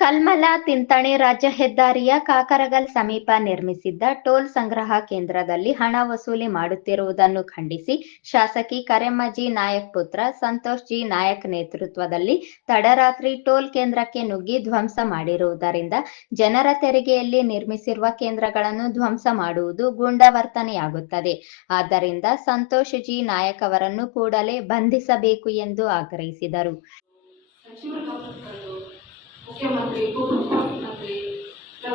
ಕಲ್ಮಲ, ತಿಂತಣಿ ರಾಜ್ಯ ಹೆದ್ದಾರಿಯ ಕಾಕರಗಲ್ ಸಮೀಪ ನಿರ್ಮಿಸಿದ್ದ ಟೋಲ್ ಸಂಗ್ರಹ ಕೇಂದ್ರದಲ್ಲಿ ಹಣ ವಸೂಲಿ ಮಾಡುತ್ತಿರುವುದನ್ನು ಖಂಡಿಸಿ ಶಾಸಕಿ ಕರೆಮ್ಮಜಿ ನಾಯಕ್ ಪುತ್ರ ಸಂತೋಷ್ ಜಿ ನಾಯಕ್ ನೇತೃತ್ವದಲ್ಲಿ ತಡರಾತ್ರಿ ಟೋಲ್ ಕೇಂದ್ರಕ್ಕೆ ನುಗ್ಗಿ ಧ್ವಂಸ ಮಾಡಿರುವುದರಿಂದ ಜನರ ತೆರಿಗೆಯಲ್ಲಿ ನಿರ್ಮಿಸಿರುವ ಕೇಂದ್ರಗಳನ್ನು ಧ್ವಂಸ ಮಾಡುವುದು ಗುಂಡವರ್ತನೆಯಾಗುತ್ತದೆ. ಆದ್ದರಿಂದ ಸಂತೋಷ್ ಜಿ ನಾಯಕ್ ಅವರನ್ನು ಕೂಡಲೇ ಬಂಧಿಸಬೇಕು ಎಂದು ಆಗ್ರಹಿಸಿದರು. ಮುಖ್ಯಮಂತ್ರಿ ಉಪಮುಖ್ಯಮಂತ್ರಿ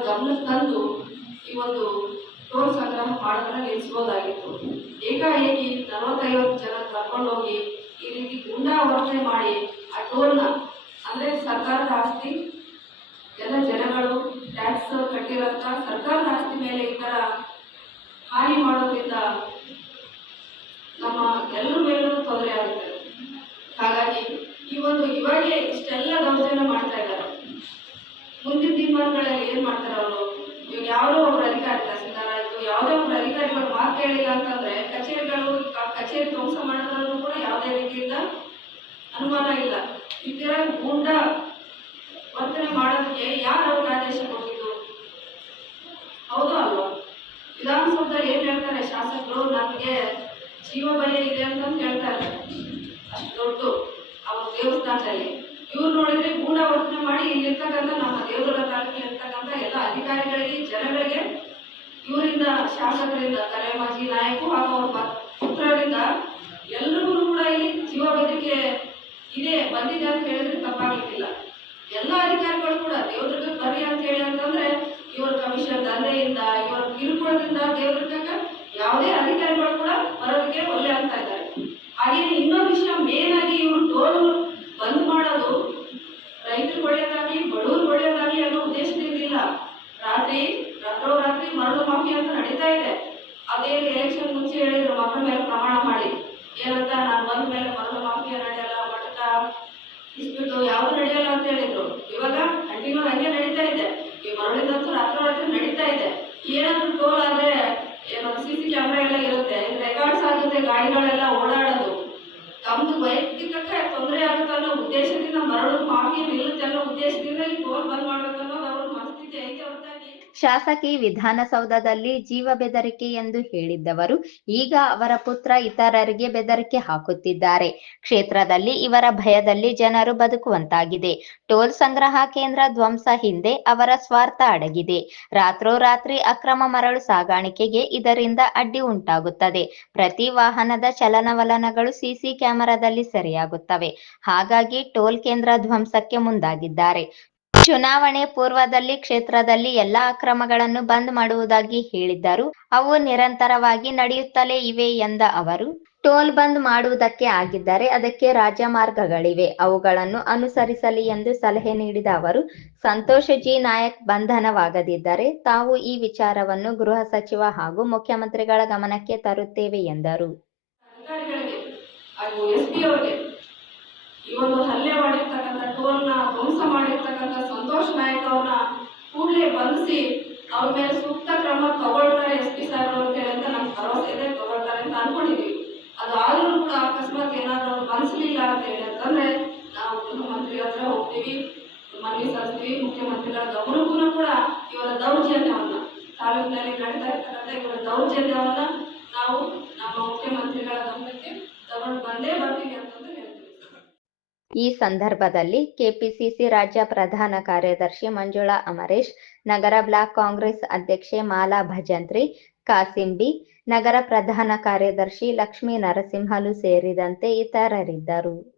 ಗಮನಕ್ಕೆ ತಂದು ಈ ಒಂದು ಟೋಲ್ ಸಂಗ್ರಹ ಮಾಡೋದನ್ನ ನಿಲ್ಲಿಸ್ಬೋದಾಗಿತ್ತು. ಏಕಾಏಕಿ ನಲವತ್ತೈವತ್ತು ಜನ ಕರ್ಕೊಂಡೋಗಿ ಈ ರೀತಿ ಗುಂಡಾ ವರ್ತನೆ ಮಾಡಿ ಆ ಟೋಲ್ನ, ಅಂದರೆ ಸರ್ಕಾರದ ಆಸ್ತಿ, ಎಲ್ಲ ಜನಗಳು ಟ್ಯಾಕ್ಸ್ ಕಟ್ಟಿರೋಂಥ ಸರ್ಕಾರದ ಆಸ್ತಿ ಮೇಲೆ ಈ ಥರ ಹಾನಿ ಮಾಡೋದ್ರಿಂದ ನಮ್ಮ ಎಲ್ಲರ ಮೇಲೂ ತೊಂದರೆ ಆಗುತ್ತೆ. ಹಾಗಾಗಿ ಈ ಒಂದು ಇವಾಗೆ ಇಷ್ಟೆಲ್ಲ ದೌರ್ಜನ್ಯ ಮಾಡ್ತಾ ಇದ್ದಾರೆ. ಮುಂದಿನ ದಿನಮಾನಗಳಲ್ಲಿ ಏನ್ ಮಾಡ್ತಾರೆ ಅವರು? ಇವಾಗ ಯಾವುದೋ ಒಬ್ರು ಅಧಿಕಾರಿ ತಹಸೀಲ್ದಾರ್ ಆಯ್ತು ಯಾವುದೋ ಒಬ್ರು ಅಧಿಕಾರಿಗಳು ಮಾತು ಕೇಳಿಲ್ಲ ಅಂತಂದ್ರೆ ಕಚೇರಿಗಳು ಕಚೇರಿ ಧ್ವಂಸ ಮಾಡೋದ್ರಲ್ಲೂ ಕೂಡ ಯಾವುದೇ ರೀತಿಯಿಂದ ಅನುಮಾನ ಇಲ್ಲ. ಇದರ ಗೂಂಡ ವರ್ತನೆ ಮಾಡೋದಕ್ಕೆ ಯಾರು ಅವ್ರಿಗೆ ಆದೇಶ ಕೊಟ್ಟಿದ್ದು? ಹೌದು ಅಲ್ವಾ? ವಿಧಾನಸೌಧದಲ್ಲಿ ಏನ್ ಹೇಳ್ತಾರೆ ಶಾಸಕರು? ನಮಗೆ ಜೀವ ಭಯ ಇದೆ ಅಂತಂದು ಹೇಳ್ತಾರೆ. ಅಷ್ಟು ದೊಡ್ಡ ಅವ್ರ ದೇವಸ್ಥಾನದಲ್ಲಿ. ಇವ್ರು ನೋಡಿದ್ರೆ ಗೂಢವರ್ತನೆ ಮಾಡಿ ಇಲ್ಲಿರ್ತಕ್ಕಂಥ ನಮ್ಮ ದೇವರ ತಾಲೂಕಿನಲ್ಲಿ ಇರ್ತಕ್ಕಂಥ ಎಲ್ಲ ಅಧಿಕಾರಿಗಳಿಗೆ, ಜನಗಳಿಗೆ ಇವರಿಂದ ಶಾಸಕರಿಂದ ಕರೆಮಾಜಿ ನಾಯಕು ಹಾಗೂ ಅವ್ರ ಪುತ್ರರಿಂದ ಎಲ್ರಿಗೂ ಕೂಡ ಇಲ್ಲಿ ಜೀವ ಇದೆ, ಬಂದಿದೆ ಅಂತ ಹೇಳಿದ್ರೆ ತಪ್ಪಾಗ್ಲಿಕ್ಕಿಲ್ಲ. ಎಲ್ಲ ಅಧಿಕಾರಿಗಳು ಕೂಡ ದೇವ್ರಿಗೆ ಬರ್ರಿ ಅಂತ ಹೇಳಿ ಅಂತಂದ್ರೆ ಇವ್ರ ಕಮಿಷನ್ ದಂಧೆಯಿಂದ, ಇವರ ಕಿರುಕುಳದಿಂದ ದೇವದುರ್ಗಕ್ಕೆ ಯಾವುದೇ ಅಧಿಕಾರಿಗಳು ಕೂಡ ಬರೋದಕ್ಕೆ ಒಲ್ಲೆ ಅಂತ ಇದ್ದಾರೆ ಹಾಗೇನೆ ಇನ್ನೊಂದು ವಿಷಯ ಮೇನ್ ಆಗಿ ಇವರು ಟೋಲ್ ಬಂದ್ ಮಾಡೋದು ರೈತರಿಗೆ ಒಳ್ಳೆಯದಾಗ್ಲಿ ಬಡವ್ರಿಗೆ ಒಳ್ಳೆಯದಾಗ್ಲಿ ಅನ್ನೋ ಉದ್ದೇಶದಿಂದ ಇಲ್ಲ ರಾತ್ರಿ ರಾತ್ರೋರಾತ್ರಿ ಮರಳು ಮಾಫಿ ಅಂತ ನಡೀತಾ ಇದೆ. ಅದೇ ಎಲೆಕ್ಷನ್ ಮುಂಚೆ ಹೇಳಿದ್ರು, ಮಕ್ಕಳ ಮೇಲೆ ಪ್ರಮಾಣ ಮಾಡಿ. ಏನಂತ, ನಾನು ಬಂದ ಮೇಲೆ ಮರಳು ಮಾಫಿಯ ನಡೆಯಲ್ಲ ಮಟಕ ಇಸ್ಬಿಟ್ಟು ಯಾವ್ದು ನಡೆಯಲ್ಲ ಅಂತ ಹೇಳಿದ್ರು. ಇವಾಗ ಕಂಟಿನ್ಯೂ ಹಂಗೆ ನಡೀತಾ ಇದೆ. ಈ ಮರಳಿದಂತೂ ರಾತ್ರೋರಾತ್ರಿ ನಡೀತಾ ಇದೆ. ಏನಾದ್ರು ಟೋಲ್ ಆದ್ರೆ, ಏನೋ ಸಿ ಸಿ ಕ್ಯಾಮ್ರಾ ಎಲ್ಲ ಇರುತ್ತೆ. ರೆಕಾರ್ಡ್ಸ್ ಆಗುತ್ತೆ, ಗಾಡಿಗಳೆಲ್ಲ ಓಡಾಡೋದು. ತಮ್ದು ವೈಯಕ್ತಿಕಕ್ಕೆ ತೊಂದರೆ ಆಗುತ್ತೆ ಅನ್ನೋ ಉದ್ದೇಶದಿಂದ ಮರಳು ಮಾಫಿ ನಿಲ್ಲುತ್ತೆ ಅನ್ನೋ ಉದ್ದೇಶದಿಂದ ಈ ಟೋಲ್ ಬಂದ್ ಶಾಸಕಿ ವಿಧಾನಸೌಧದಲ್ಲಿ ಜೀವ ಬೆದರಿಕೆ ಎಂದು ಹೇಳಿದ್ದವರು ಈಗ ಅವರ ಪುತ್ರ ಇತರರಿಗೆ ಬೆದರಿಕೆ ಹಾಕುತ್ತಿದ್ದಾರೆ. ಕ್ಷೇತ್ರದಲ್ಲಿ ಇವರ ಭಯದಲ್ಲಿ ಜನರು ಬದುಕುವಂತಾಗಿದೆ. ಟೋಲ್ ಸಂಗ್ರಹ ಕೇಂದ್ರ ಧ್ವಂಸ ಹಿಂದೆ ಅವರ ಸ್ವಾರ್ಥ ಅಡಗಿದೆ. ರಾತ್ರೋರಾತ್ರಿ ಅಕ್ರಮ ಮರಳು ಸಾಗಾಣಿಕೆಗೆ ಇದರಿಂದ ಅಡ್ಡಿ ಉಂಟಾಗುತ್ತದೆ. ಪ್ರತಿ ವಾಹನದ ಚಲನವಲನಗಳು ಸಿಸಿ ಕ್ಯಾಮೆರಾದಲ್ಲಿ ಸೆರೆಯಾಗುತ್ತವೆ. ಹಾಗಾಗಿ ಟೋಲ್ ಕೇಂದ್ರ ಧ್ವಂಸಕ್ಕೆ ಮುಂದಾಗಿದ್ದಾರೆ. ಚುನಾವಣೆ ಪೂರ್ವದಲ್ಲಿ ಕ್ಷೇತ್ರದಲ್ಲಿ ಎಲ್ಲಾ ಅಕ್ರಮಗಳನ್ನು ಬಂದ್ ಮಾಡುವುದಾಗಿ ಹೇಳಿದ್ದರು. ಅವು ನಿರಂತರವಾಗಿ ನಡೆಯುತ್ತಲೇ ಇವೆ ಎಂದ ಅವರು, ಟೋಲ್ ಬಂದ್ ಮಾಡುವುದಕ್ಕೆ ಆಗಿದ್ದರೆ ಅದಕ್ಕೆ ರಾಜ್ಯ ಮಾರ್ಗಗಳಿವೆ ಅವುಗಳನ್ನು ಅನುಸರಿಸಲಿ ಎಂದು ಸಲಹೆ ನೀಡಿದ ಅವರು, ಸಂತೋಷ್ ಜಿ ನಾಯಕ್ ಬಂಧನವಾಗದಿದ್ದರೆ ತಾವು ಈ ವಿಚಾರವನ್ನು ಗೃಹ ಸಚಿವ ಹಾಗೂ ಮುಖ್ಯಮಂತ್ರಿಗಳ ಗಮನಕ್ಕೆ ತರುತ್ತೇವೆ ಎಂದರು ಅಧಿಕಾರಿಗಳಿಗೆ ಹಾಗೂ ಎಸ್ ಪಿ ಅವರಿಗೆ ಈ ಒಂದು ಹಲ್ಲೆ ಮಾಡಿರ್ತಕ್ಕಂಥ ಟೋಲ್ನ ಧ್ವಂಸ ಮಾಡಿರ್ತಕ್ಕಂಥ ಸಂತೋಷ್ ನಾಯಕ್ ಅವ್ರನ್ನ ಕೂಡಲೇ ಬಂಧಿಸಿ ಅವ್ರ ಮೇಲೆ ಸೂಕ್ತ ಕ್ರಮ ತಗೊಳ್ತಾರೆ ಎಸ್ ಪಿ ಸಾಹೇಬ್ ಅಂತ ಹೇಳಿ ಅಂತ ನಮ್ಗೆ ಭರವಸೆ ಇದೆ, ತಗೊಳ್ತಾರೆ ಅಂತ ಅನ್ಕೊಂಡಿದ್ವಿ. ಅದು ಆದ್ರೂ ಕೂಡ ಅಕಸ್ಮಾತ್ ಏನಾದರೂ ಅವ್ರು ಬಂಧಿಸಲಿಲ್ಲ ಅಂತ ಹೇಳಿ ಅಂತಂದ್ರೆ ನಾವು ಮುಖ್ಯಮಂತ್ರಿ ಹತ್ರ ಹೋಗ್ತೀವಿ, ಮನವಿ ಸಲ್ಲಿಸ್ತೀವಿ, ಮುಖ್ಯಮಂತ್ರಿಗಳ ಗೌರವಕ್ಕೂ ಕೂಡ ಇವರ ದೌರ್ಜನ್ಯವನ್ನ. ತಾಲೂಕಿನಲ್ಲಿ ನಡೀತಾ ಇರ್ತಕ್ಕಂಥ ಇವರ ದೌರ್ಜನ್ಯವನ್ನು ನಾವು ನಮ್ಮ ಮುಖ್ಯಮಂತ್ರಿಗಳ ಗಮನಕ್ಕೆ ತಗೊಂಡು ಬಂದೇ ಬರ್ತೀವಿ ಈ ಸಂದರ್ಭದಲ್ಲಿ ಕೆಪಿಸಿಸಿ ರಾಜ್ಯ ಪ್ರಧಾನ ಕಾರ್ಯದರ್ಶಿ ಮಂಜುಳಾ ಅಮರೇಶ್, ನಗರ ಬ್ಲಾಕ್ ಕಾಂಗ್ರೆಸ್ ಅಧ್ಯಕ್ಷೆ ಮಾಲಾ ಭಜಂತ್ರಿ ಕಾಸಿಂಬಿ ನಗರ ಪ್ರಧಾನ ಕಾರ್ಯದರ್ಶಿ ಲಕ್ಷ್ಮೀ ನರಸಿಂಹಲು ಸೇರಿದಂತೆ ಇತರರಿದ್ದರು.